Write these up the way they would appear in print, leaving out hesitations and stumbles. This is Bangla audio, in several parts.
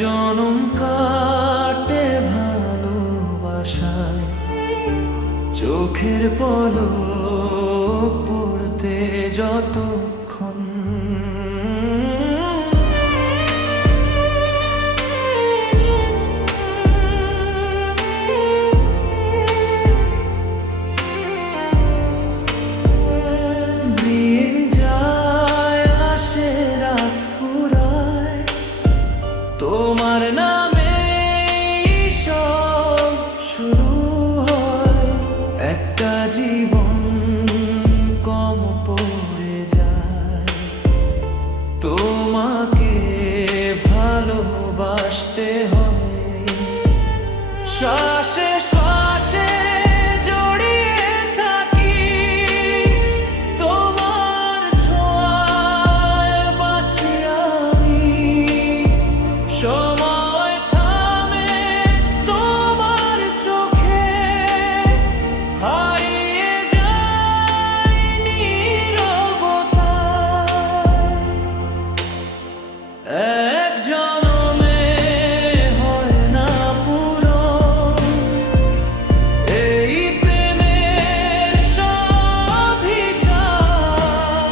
জনম কাটে ভালোবাসায়, চোখের পলক পড়তে যতক্ষণ। দিন যায় আসে রাত ফুরায়, তোমার নামে সব শুরু হয়। একটা জীবন কম পড়ে যায়, তোমাকে ভালোবাসতে হয়। শ্বাসে শ্বাসে জড়িয়ে থাকি, তোমার ছোঁয়ায় বাঁচি আমি। সময় থামে তোমার চোখে, হারিয়ে যায় নীরবতায়। এক জনমে হয় না পূরণ এই প্রেমের সব হিসাব।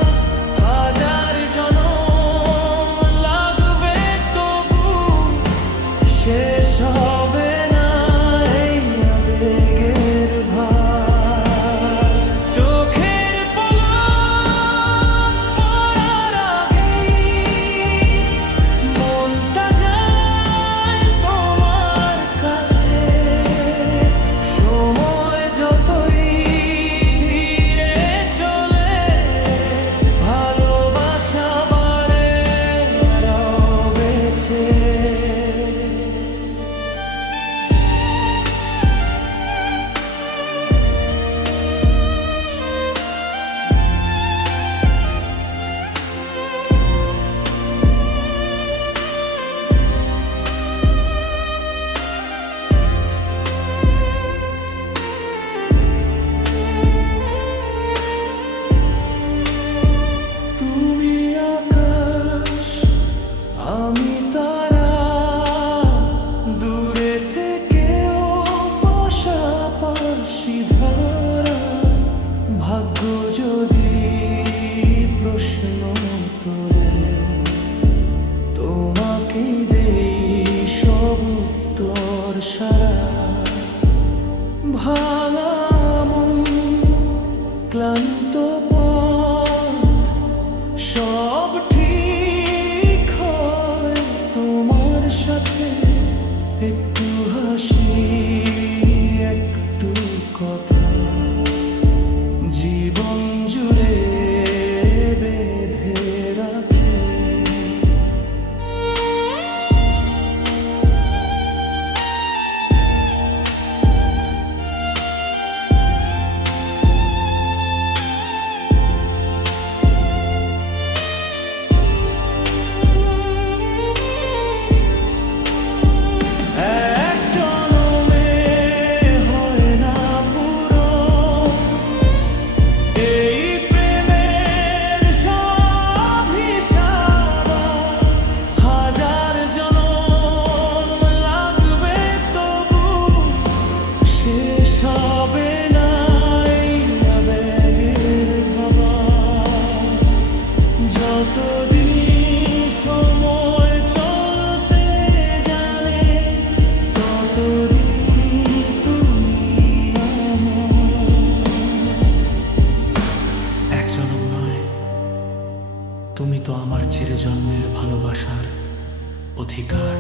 হাজার জনম লাগবে তবু শেষ হবে না এই আবেগের ভার। চোখের পলক পড়ার আগেই মনটা যায় তোমার কাছে। সময় যতই ধীরে চলে, ভালোবাসা বাড়ে আরো বেছে। তুমি আকাশ, আমি তারা, দূরে থেকেও পাশাপাশি ধরা। ভাগ্য যদি প্রশ্ন তোলে, তোমাকে দেই সব উত্তর সারা। ভাঙা মন, ক্লান্ত পথ, সব ঠিক হয় তোমার সাথে। একটু হাসি, একটু কথা, জীবন জুড়ে বেঁধে রাখে। এক জনমে হয় না পূরণ এই প্রেমের সব হিসাব। হাজার জনম লাগবে তবু শেষ হবে না এই আবেগের ভাবা। যতদিন সময় চলতে জানে, ততদিন তুমি আমার। এক জনম নয়, তুমি তো আমার চিরজন্মের ভালোবাসার অধিকার।